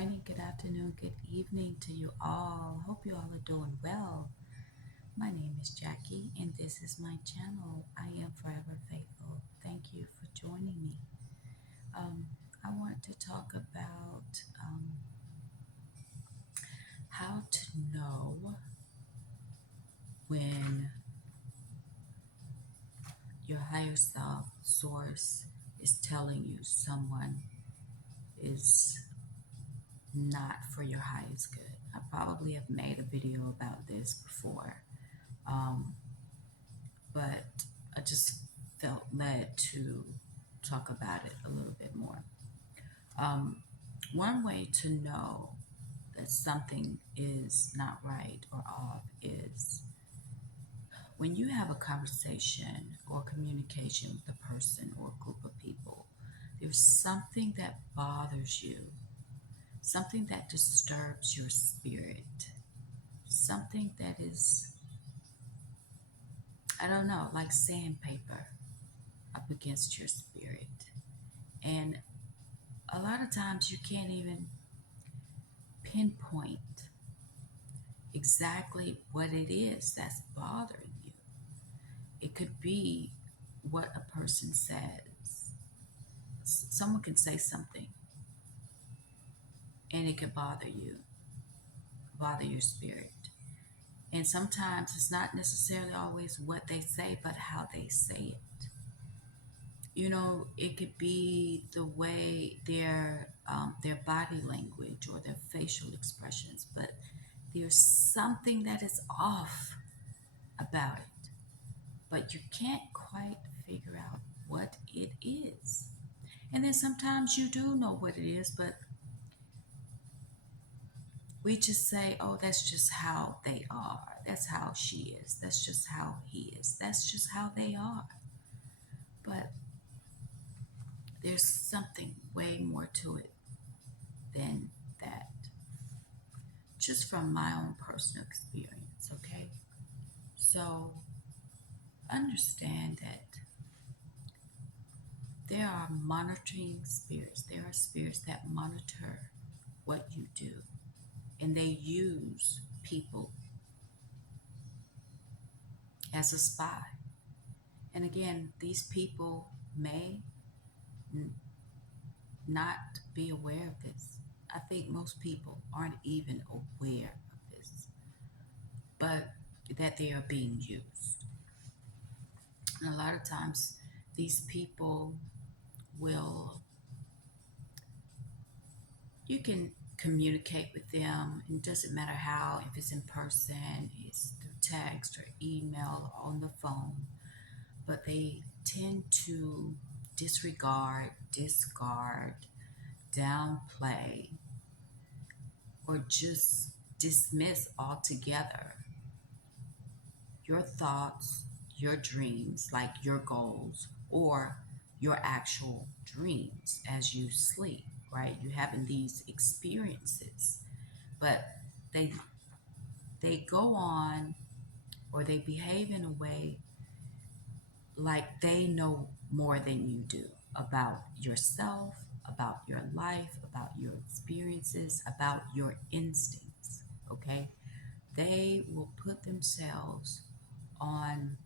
morning, good afternoon, good evening to you all. Hope you all are doing well. My name is Jackie, and this is my channel. I am forever faithful. Thank you for joining me. Um, I want to talk about how to know when your higher self source is telling you someone is not for your highest good. I probably have made a video about this before. Um, but I just felt led to talk about it a little bit more. Um, One way to know that something is not right or off is when you have a conversation or communication with a person or a group of people, there's something that bothers you, something that disturbs your spirit, something that is, I don't know, like sandpaper up against your spirit. And a lot of times you can't even pinpoint exactly what it is that's bothering you. It could be what a person says. Someone can say something and it could bother you, bother your spirit. And sometimes it's not necessarily always what they say, but how they say it. It could be the way their body language or their facial expressions, but there's something that is off about it, but you can't quite figure out what it is. And then sometimes you do know what it is, but we just say, oh, that's just how they are. That's how she is. That's just how he is. That's just how they are. But there's something way more to it than that, just from my own personal experience, okay? So understand that there are monitoring spirits. There are spirits that monitor what you do, and they use people as a spy. And again, these people may n- not be aware of this. I think most people aren't even aware of this, but that they are being used. And a lot of times, these people will, you can communicate with them. It doesn't matter how, if it's in person, it's through text or email, or on the phone, but they tend to disregard, discard, downplay, or just dismiss altogether your thoughts, your dreams, like your goals, or your actual dreams as you sleep, right? You're having these experiences, but they they go on or they behave in a way like they know more than you do about yourself, about your life, about your experiences, about your instincts, okay? They will put themselves on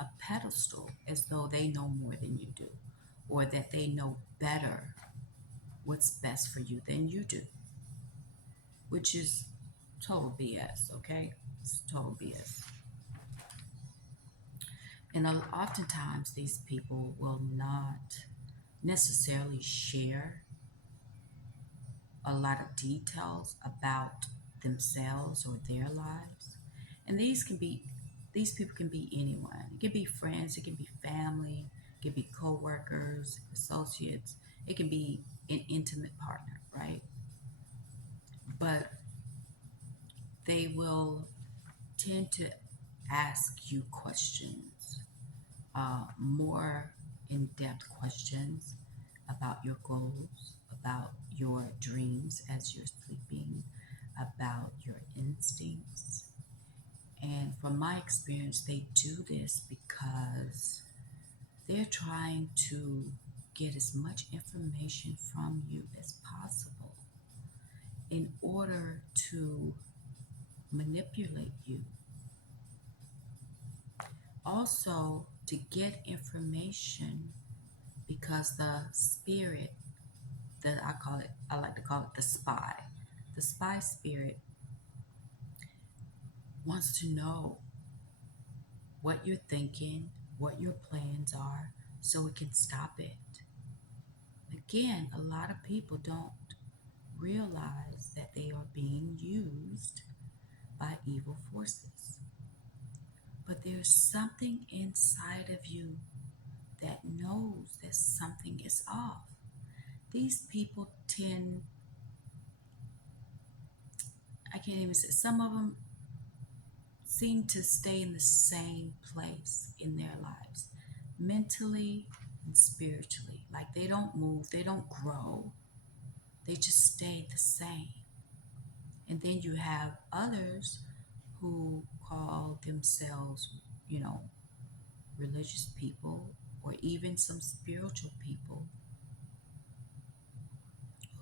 a pedestal as though they know more than you do, or that they know better what's best for you than you do, which is total BS, okay? It's total BS. And oftentimes, these people will not necessarily share a lot of details about themselves or their lives. And these people can be anyone. It can be friends, it can be family, it can be co-workers, associates, it can be an intimate partner, right? But they will tend to ask you questions, more in-depth questions about your goals, about your dreams as you're sleeping, about your instincts. And from my experience, they do this because they're trying to get as much information from you as possible. in order to manipulate you. Also, to get information, because the spirit that I like to call it the spy spirit wants to know what you're thinking, what your plans are, so it can stop it. Again, a lot of people don't realize that they are being used by evil forces. But there's something inside of you that knows that something is off. These people tend, I can't even say, some of them seem to stay in the same place in their lives, mentally and spiritually. Like they don't move, they don't grow, they just stay the same. And then you have others who call themselves, you know, religious people or even some spiritual people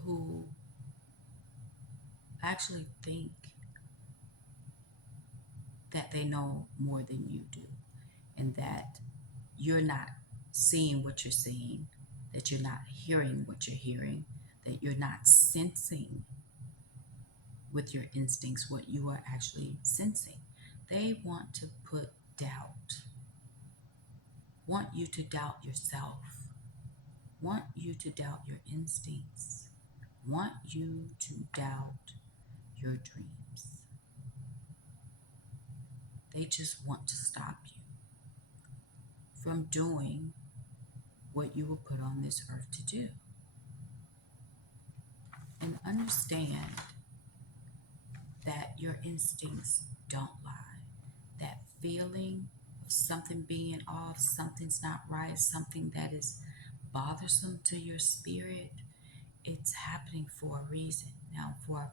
who actually think that they know more than you do and that you're not seeing what you're seeing, that you're not hearing what you're hearing, that you're not sensing with your instincts what you are actually sensing. They want to put doubt, want you to doubt yourself, want you to doubt your instincts, want you to doubt your dreams. They just want to stop you from doing what you were put on this earth to do. And understand that your instincts don't lie. That feeling of something being off, something's not right, something that is bothersome to your spirit, it's happening for a reason. Now, for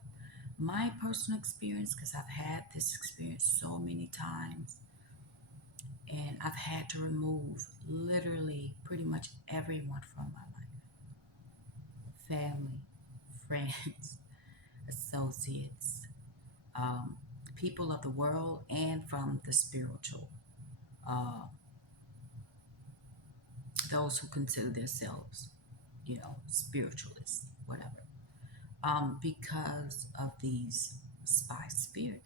my personal experience, because I've had this experience so many times, and I've had to remove literally pretty much everyone from my life, family, friends, associates, people of the world, and from the spiritual, uh, those who consider themselves, you know, spiritualists, whatever, because of these spy spirits.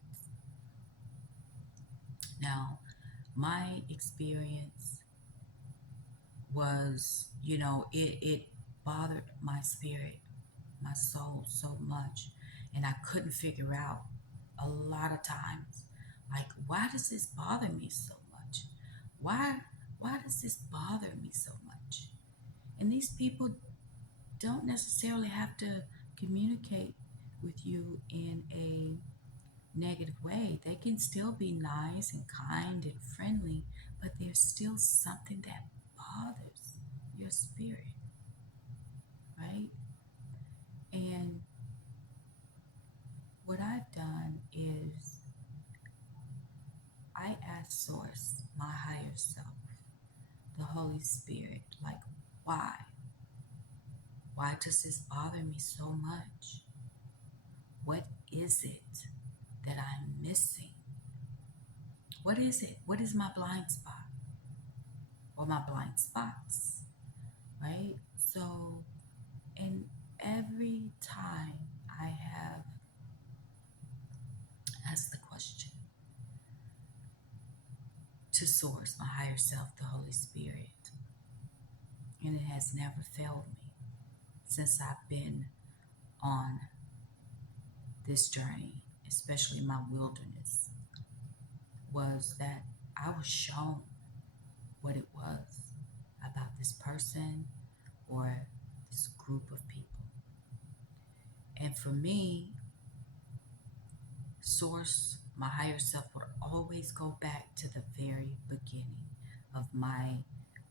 Now, my experience was, it bothered my spirit, my soul so much, and I couldn't figure out a lot of times, like, why does this bother me so much? Why why does this bother me so much? And these people don't necessarily have to communicate with you in a negative way. They can still be nice and kind and friendly, but there's still something that bothers your spirit, right? And what I've done is I ask Source, my higher self, the Holy Spirit, like, why? Why does this bother me so much? What is it that I'm missing? What is it? What is my blind spot or my blind spots? Right? So, and every time I have asked the question to Source, my higher self, the Holy Spirit, and it has never failed me since I've been on this journey, especially my wilderness, was that I was shown what it was about this person or this group of people. And for me, Source, my higher self, would always go back to the very beginning of my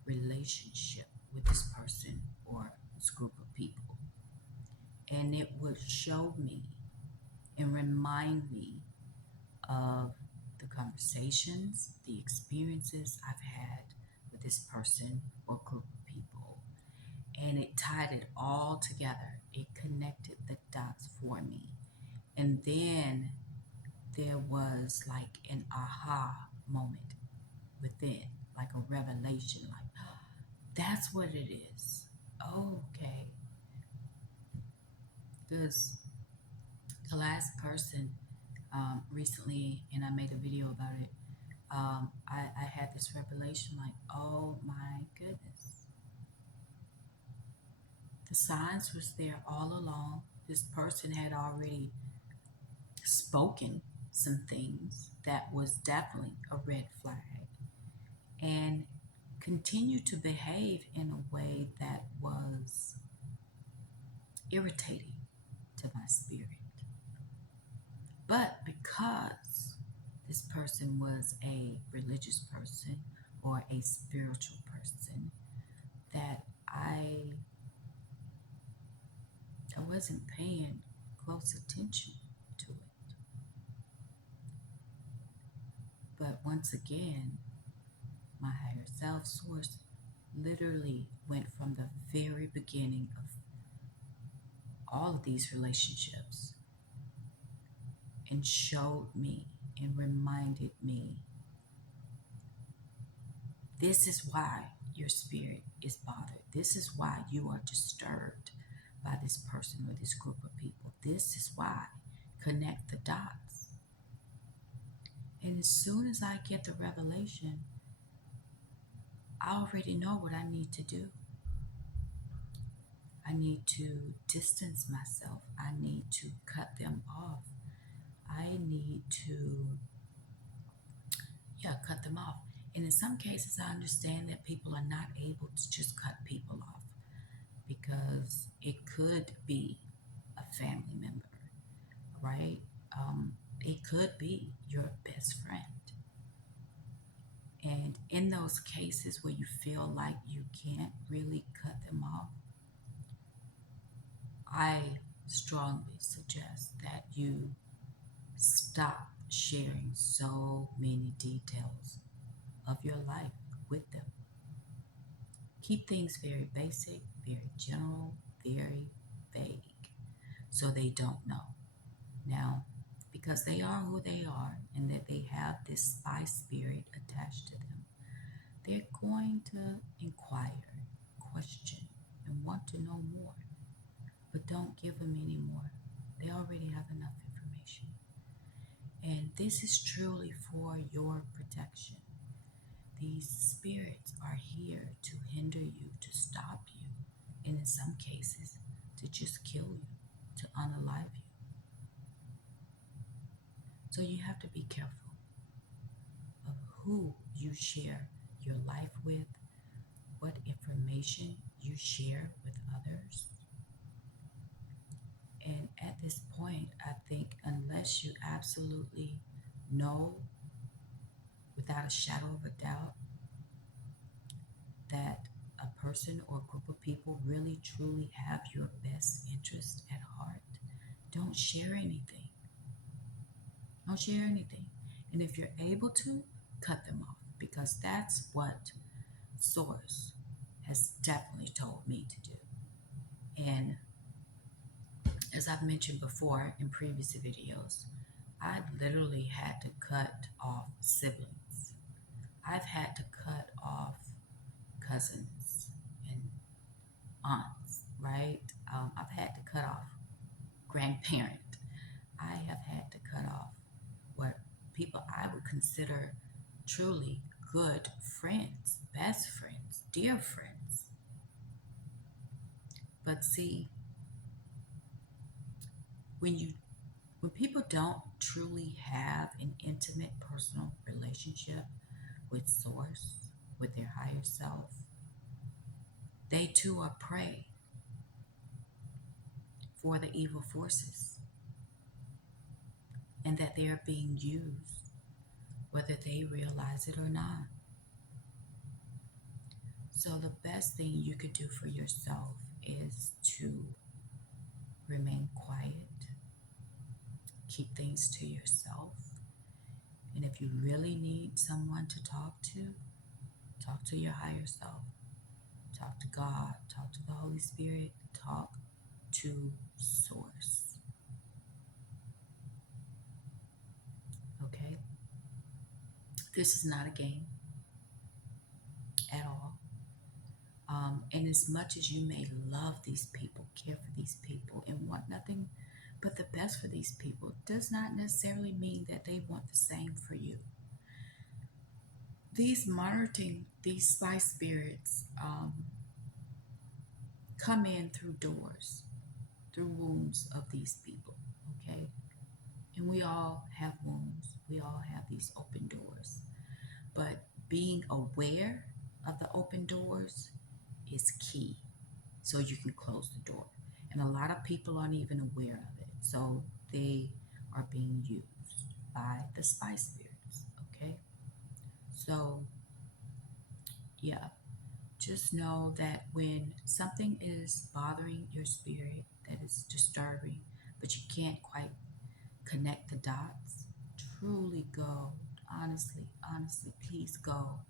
relationship with this person or this group of people. And it would show me and remind me of the conversations, the experiences I've had with this person or group of people. And it tied it all together. It connected the dots for me. And then there was like an aha moment within, like a revelation, like, that's what it is. Okay. Because the last person recently, and I made a video about it, I had this revelation like, oh my goodness. The signs was there all along. This person had already spoken some things that was definitely a red flag and continued to behave in a way that was irritating to my spirit. But because this person was a religious person or a spiritual person, that I wasn't paying close attention to it. But once again, my higher self source literally went from the very beginning of all of these relationships and showed me and reminded me, this is why your spirit is bothered. This is why you are disturbed by this person or this group of people. This is why. Connect the dots. And as soon as I get the revelation, I already know what I need to do. I need to distance myself. I need to cut them off. I need to, cut them off. And in some cases, I understand that people are not able to just cut people off because it could be a family member, right? It could be your best friend. And in those cases where you feel like you can't really cut them off, I strongly suggest that you stop sharing so many details of your life with them. Keep things very basic, very general, very vague, so they don't know. Now, because they are who they are and that they have this spy spirit attached to them, they're going to inquire, question, and want to know more. But don't give them any more. They already have enough information. And this is truly for your protection. These spirits are here to hinder you, to stop you, and in some cases, to just kill you, to unalive you. So you have to be careful of who you share your life with, what information you share with others. And at this point, I think unless you absolutely know without a shadow of a doubt that a person or group of people really truly have your best interest at heart, don't share anything. Don't share anything. And if you're able to, cut them off, because that's what Source has definitely told me to do. And as I've mentioned before in previous videos, I literally had to cut off siblings. I've had to cut off cousins and aunts, right? I've had to cut off grandparent. I have had to cut off what people I would consider truly good friends, best friends, dear friends. But see, when people don't truly have an intimate personal relationship with Source, with their higher self, they too are prey for the evil forces, and that they are being used, whether they realize it or not. So the best thing you could do for yourself is to remain quiet, keep things to yourself, and if you really need someone to talk to your higher self, talk to God, talk to the Holy Spirit, talk to Source. This is not a game at all. And as much as you may love these people, care for these people, and want nothing but the best for these people, does not necessarily mean that they want the same for you. These spice spirits come in through doors, through wounds of these people, okay? And we all have wounds, we all have these open doors. But being aware of the open doors is key so you can close the door. And a lot of people aren't even aware of it. So they are being used by the spice spirits, okay? So, yeah, just know that when something is bothering your spirit, that is disturbing, but you can't quite connect the dots, truly go, honestly, please go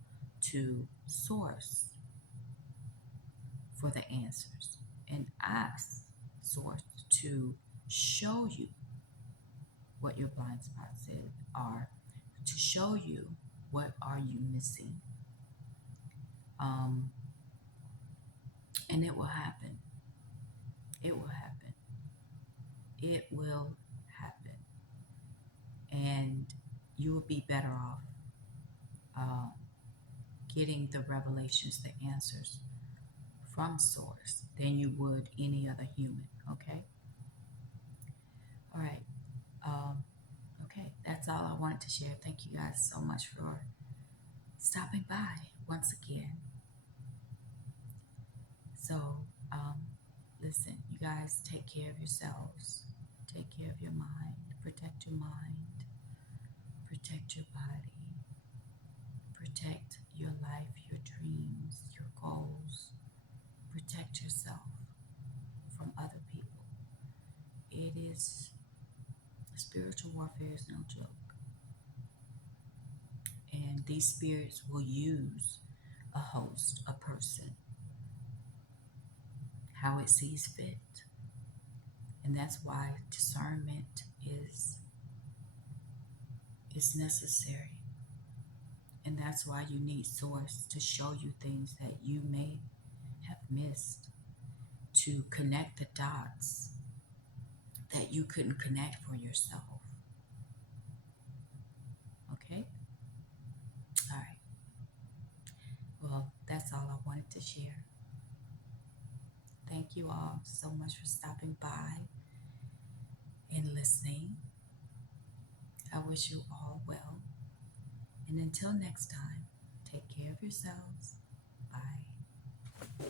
to Source for the answers and ask Source to show you what your blind spots are, to show you what are you missing. Um, and it will happen. It will happen. It will happen. And you will be better off uh, getting the revelations, the answers from Source than you would any other human. Okay? All right. Um, okay. That's all I wanted to share. Thank you guys so much for stopping by once again. So, listen, you guys take care of yourselves, take care of your mind, protect your mind, protect your body, protect your life, your dreams, your goals, protect yourself from other people. It is spiritual warfare is no joke. And these spirits will use a host, a person, how it sees fit. And that's why discernment is necessary. And that's why you need Source to show you things that you may have missed, to connect the dots that you couldn't connect for yourself. Okay? All right. Well, that's all I wanted to share. Thank you all so much for stopping by and listening. I wish you all well. And until next time, take care of yourselves. Bye.